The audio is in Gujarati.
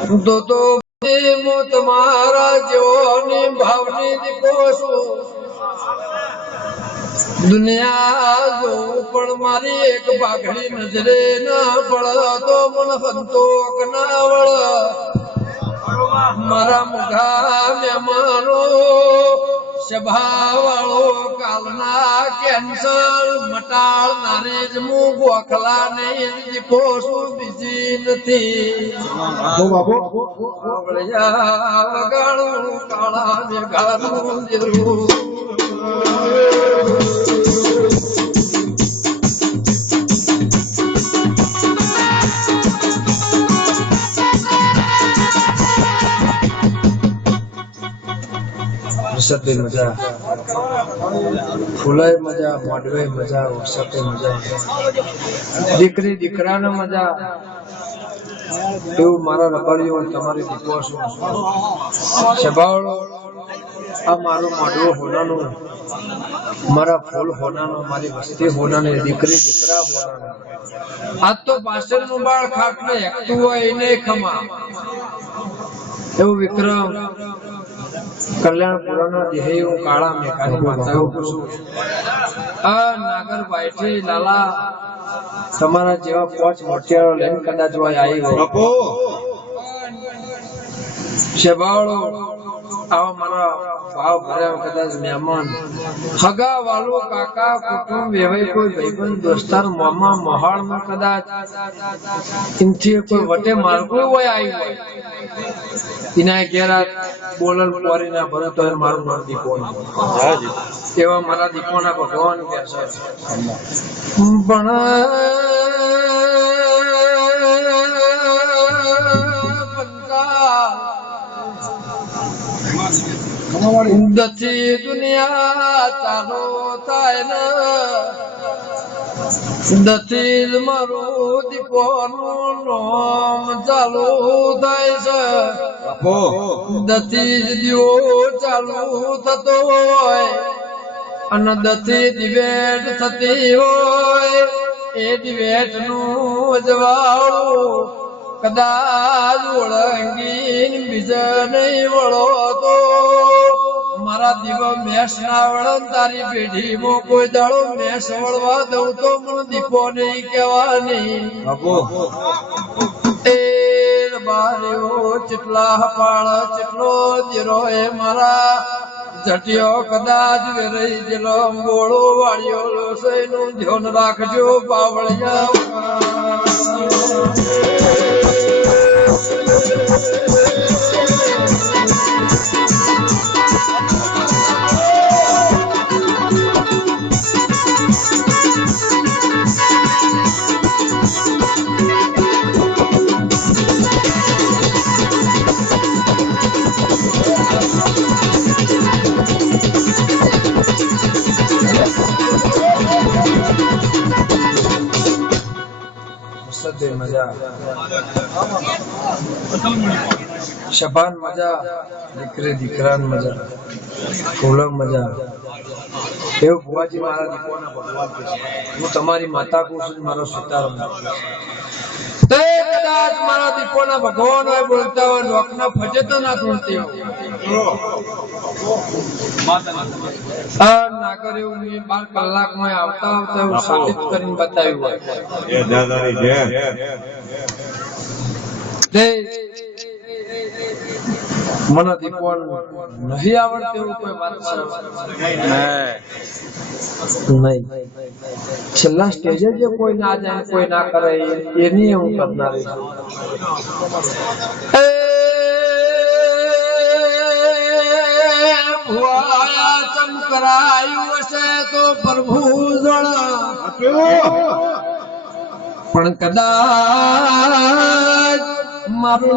તો હું તમારા જેવોની ભાવની દીકો છું દુનિયા જોઉં પણ મારી એક પાઘડી નજરે ના પડે તો મન સંતોષ ના વળ મારા મુઘા મહેમાનો સભાવાળો કાલના કેન્સર મટાડનારી જ હું ગોખલા નહીં દીકો છું બીજી નથી વગાડું કાળા મેઘાનું દીરું વરસાદે મજા ફૂલાય મજા મોડવે મજા વરસાદે મજા દીકરી દીકરાને મજા એવું મારા રબારીઓ તમારી દીકરો છું સભાવાળો આ મારું મોઢું હોનાનું મારા ફૂલ હોનાનું મારી વસ્તી હોનાની દીકરી દીકરા હોનાનું આજ તો પાછળનું બાળ ખાટને હેકતું હોય એને ખમા એવું વિક્રમ કલ્યાણપુરાના દેહૈયો કાળા મેઘાની માતાઓ પૂછું આ નાગર બાઈઠે લાલા તમારા જેવા પોચ મોટિયારો લઈને કદાચ હોય આવી હોય શેબાળો આવા મારા ભાવ ભર્યા કદાચ મહેમાન હગા વાલો કાકા કુટુંબ વેવાય કોઈ ભાઈબંધ દોસ્તાર મામા મહાળમાં કદાચ ઇનથી કોઈ વટે માર્ગો હોય આવી હોય ઇના ઘેરા બોલન પોરી ના ભરત હોય મારું નામ દીપો એવા મારા દીપોના ભગવાન કે છે દથી દુનિયા ચાલો થાય ને દથી મારું દીપોનું નામ ચાલુ થાય છે દથી દીવો ચાલુ થતો હોય અને દથી દિવેટ થતી હોય એ દિવેટ નું જવાળું કદાચ ઓળંગીને બીજા નહીં વળો તો મારા દીવા મેષ ના વળન તારી પેઢીમાં કોઈ દાડો મેષ વળવા દઉં તો મને દીપો નહીં કહેવાની બારીઓ ચેટલા હપાળ ચેટલો દીરો એ મારા જટિયો કદાચ વેરાઈ જેલો બોળો વાળ્યો લોસઈ નું ધ્યાન રાખજો બાવળિયા મજા શબાન મજા દીકરી દીકરાન મજા ફૂલમ મજા એવું ભુવાજી મારા દીકરાના ભગવાન કે છે હું તમારી માતા કહું છું મારો સીતારામ તે કદાચ મારા દીકરાના ભગવાન હોય બોલતા હોય લોકના ફજે તો ના તોડતી હોય નાગર એવું 12 કલાકમાં આવતા આવતા એવું સાબિત કરીને બતાવ્યું હોય મને દીપોન નહીં આવડતું એવું કોઈ વાત નહીં છેલ્લા સ્ટેજે જે કોઈ ના જાય કોઈ ના કરે એની હું કરનાર ચમકરાયું હશે તો પ્રભુ જળ પણ કદાચ મારું